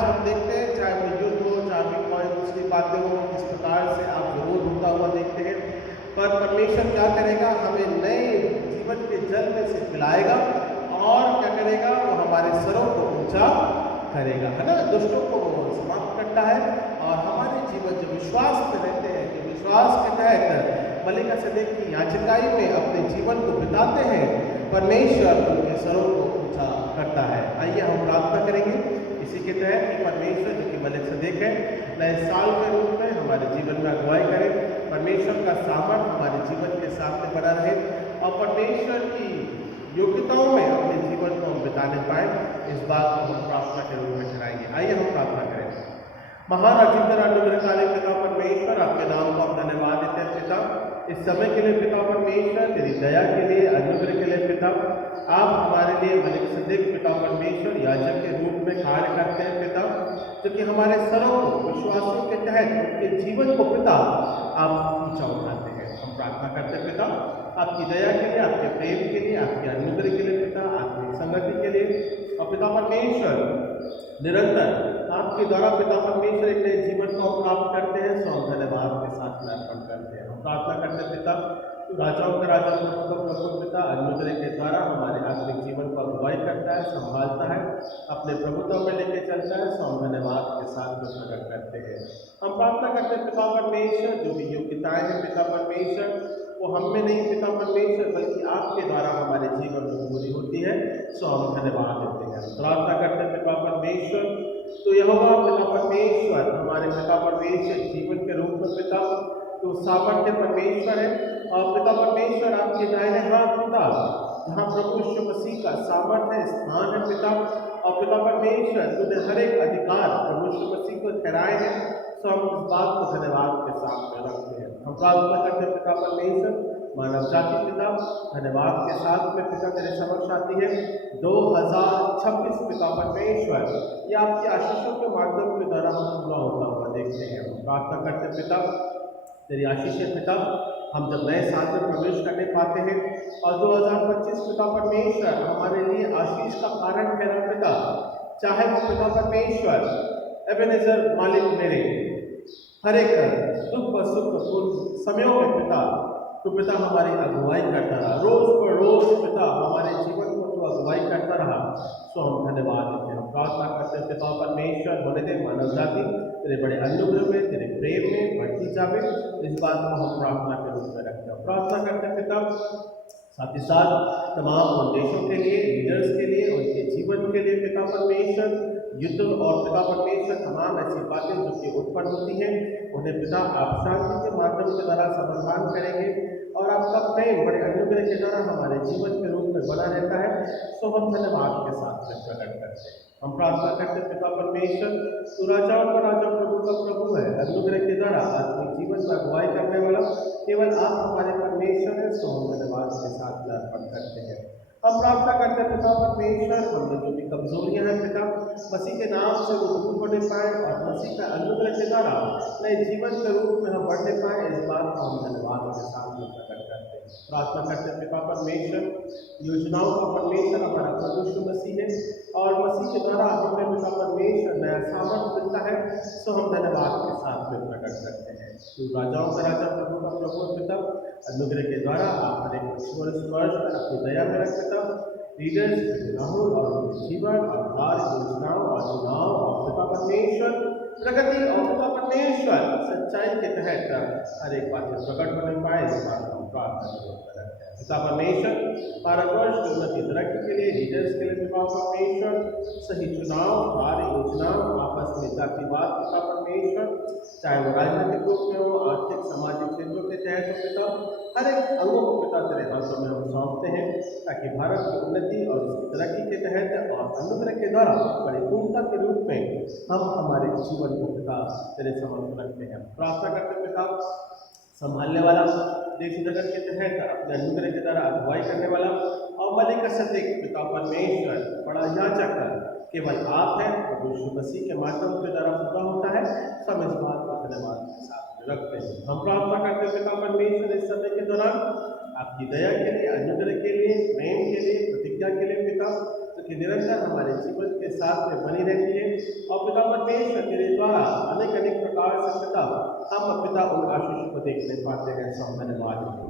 आज हम देखते हैं, चाहे वो युद्ध हो, चाहे कोई दूसरी बातें हो, किस प्रकार से आप विरोध होता हुआ देखते हैं, पर परमेश्वर क्या करेगा, हमें नए जीवन के जल में से पिलाएगा और क्या करेगा, वो हमारे सरों को ऊंचा करेगा, है ना। दुष्टों को वो समाप्त करता है और हमारे जीवन जो विश्वास में रहते हैं, जो विश्वास के तहत मलिकिसेदेक की याजकाई में अपने जीवन को बिताते हैं, परमेश्वर उनके सरों को ऊंचा करता है। आइए हम प्रार्थना करेंगे इसी के तहत कि परमेश्वर जो कि मलिकिसेदेक है, नए साल के रूप में हमारे जीवन में अगुवाई करे, परमेश्वर का सामर्थ हमारे जीवन के साथ में बना रहे और परमेश्वर की योग्यताओं में अपने जीवन को हम बिताने पाए, इस बात को हम प्रार्थना के रूप में कराएंगे। आइए हम प्रार्थना करें। महान अजिंक्य अनुग्रहकारी पिता परमेश्वर, आपके नाम को हम धन्यवाद देते हैं पिता, इस समय के लिए पिता परमेश्वर, तेरी दया के लिए, अनुग्रह के लिए पिता। आप हमारे लिए मलिकिसेदेक पिता परमेश्वर याजक के रूप में कार्य करते हैं पिता, जो कि हमारे सरों को विश्वासों के तहत उनके जीवन को पिता आप ऊंचा उठाते हैं। हम प्रार्थना करते हैं पिता, आपकी दया के लिए, आपके प्रेम के लिए, आपके अनुग्रह के लिए पिता, आपकी संगति के लिए। और पिता परमेश्वर, निरंतर आपके द्वारा पिता परमेश्वर एक नए जीवन को प्राप्त करते हैं, सो हम धन्यवाद के साथ में अर्पण करते हैं। हम प्रार्थना करते हैं पिता, राजाओं का राजा, प्रभु का प्रभु पिता, अनुग्रह के द्वारा हमारे आत्मिक जीवन को अगुवाई करता है, संभालता है, अपने प्रभुत्व में लेके चलता है, सो हम धन्यवाद के साथ में प्रकट करते हैं। हम प्रार्थना करते हैं पिता परमेश्वर, जो भी योग्यताएं हैं पिता परमेश्वर, वो हम में नहीं पिता परमेश्वर, बल्कि आपके द्वारा हमारे जीवन में पूरी होती है, सो हम धन्यवाद देते हैं। प्रार्थना करते हैं पिता परमेश्वर, तो यहोवा पिता परमेश्वर, हमारे पिता परमेश्वर जीवन के रूप में पिता तो सामर्थ्य परमेश्वर है, और पिता परमेश्वर आपके दाहिने हाथ पिता, जहाँ प्रभु यीशु मसीह का सामर्थ्य स्थान है पिता, और पिता परमेश्वर तूने हर एक अधिकार प्रभु यीशु मसीह को ठहराए हैं, सो हम इस बात को धन्यवाद के साथ में रखते हैं। हम प्रार्थना करते हैं पिता परमेश्वर, मानव जाति पिता धन्यवाद के साथ में पिता तेरे समक्ष आती है। 2026 पिता परमेश्वर, ये आपकी आशीषों के माध्यम के द्वारा हम पूरा होता हुआ देखते हैं। हम प्रार्थना करते हैं पिता, तेरी आशीष है पिता, हम जब नए साल में प्रवेश करने पाते हैं और 2025 पिता परमेश्वर हमारे लिए आशीष का कारण ठहरा पिता, चाहे वो पिता परमेश्वर एबेनेजर मालिक मेरे हर एक दुख व सुख समयों में पिता तो पिता हमारी अगुवाई करता रहा, रोज पर रोज पिता हमारे जीवन को तो अगुवाई करता रहा, सो हम धन्यवाद देते हैं। हम प्रार्थना करते हैं पिता परमेश्वर, होने दे मानव जाति तेरे बड़े अनुग्रह में, तेरे प्रेम में बढ़ती जावे, इस बात को हम प्रार्थना के रूप में रखते हैं। प्रार्थना करते हैं पिता, साथ ही साथ तमाम उद्देश्यों के लिए, लीडर्स के लिए, उनके जीवन के लिए पिता परमेश्वर, युद्ध और पिता परमेश्वर तमाम ऐसी बातें जो कि उत्पन्न होती हैं, उन्हें पिता आप शांति के माध्यम के द्वारा समाधान करेंगे और आपका प्रेम बड़े अनुग्रह के द्वारा हमारे जीवन के रूप में बना रहता है, सो हम धन्यवाद के साथ में प्रकट करते हैं। हम प्रार्थना करते पिता परमेश्वर, तू राजाओं का राजा, प्रभु का प्रभु है, अनुग्रह के द्वारा आत्मिक जीवन में अगुवाई करने वाला केवल आप हमारे परमेश्वर है, सो हम धन्यवाद के साथ में अर्पण करते हैं। हम प्रार्थना करते हैं पिता परमेश्वर, हमने जो भी कमजोरियां हैं पिता, मसीह के नाम से वो दूर होने पाए और मसीह का अनुग्रह के द्वारा नए जीवन के रूप में हम बढ़ने पाए, इस बात को हम धन्यवाद के साथ में प्रकट करते हैं। प्रार्थना करते हैं पिता परमेश्वर, योजनाओं का परमेश्वर हमारा प्रभु यीशु मसीह है और मसीह के द्वारा हमें पिता परमेश्वर नया सामर्थ्य मिलता है, सो हम धन्यवाद के साथ में प्रकट करते हैं। तो राजाओं का राजा, प्रभु का प्रभु पिता, अनुग्रह के द्वारा आप हर एक स्वर्ष अपनी दया में रख पिता, लीडर्स राहुल और उनके जीवन और कार्य योजनाओं और चुनाव और पिता परमेश्वर प्रगति और पिता परमेश्वर सच्चाई के तहत हर एक बात प्रकट होने पाए, इस बात को प्रार्थना करते हैं। पिता परमेश्वर भारतवर्ष की उन्नति तरक्की के लिए, लीडर्स के लिए पिता परमेश्वर सही चुनाव, कार्य योजनाओं, आपस में जातिवाद पिता परमेश्वर, चाहे वो राजनीतिक रूप में हो, आर्थिक सामाजिक क्षेत्रों के तहत हो पिता, हर एक अंगों को पिता तेरे हाथों में हम सौंपते हैं, ताकि भारत की उन्नति और उसकी तरक्की के तहत और अनुग्रह के द्वारा परिपूर्णता के रूप में हम हमारे जीवन को पिता तेरे समक्ष रखते हैं। प्रार्थना करते पिता, संभालने वाला, देश जगत के तहत अपने अनुग्रह के द्वारा अगुवाई करने वाला और मलिकिसेदेक पिता परमेश्वर बड़ा याजक केवल आप हैं, प्रभु यीशु मसीह के माध्यम के द्वारा पूरा होता है, सब इस बात का धन्यवाद के साथ रखते हैं। हम प्रार्थना करते हैं पिता परमेश्वर, इस समय के दौरान आपकी दया के लिए, अनुग्रह के लिए, प्रेम के लिए, प्रतिज्ञा के लिए पिता, कि निरंतर हमारे जीवन के साथ में बनी रहती है। और पिता परमेश्वर तेरे द्वारा अनेक अनेक प्रकार से पिता हम पिता उन आशीष को देखने पाते हैं। ऐसा धन्यवाद।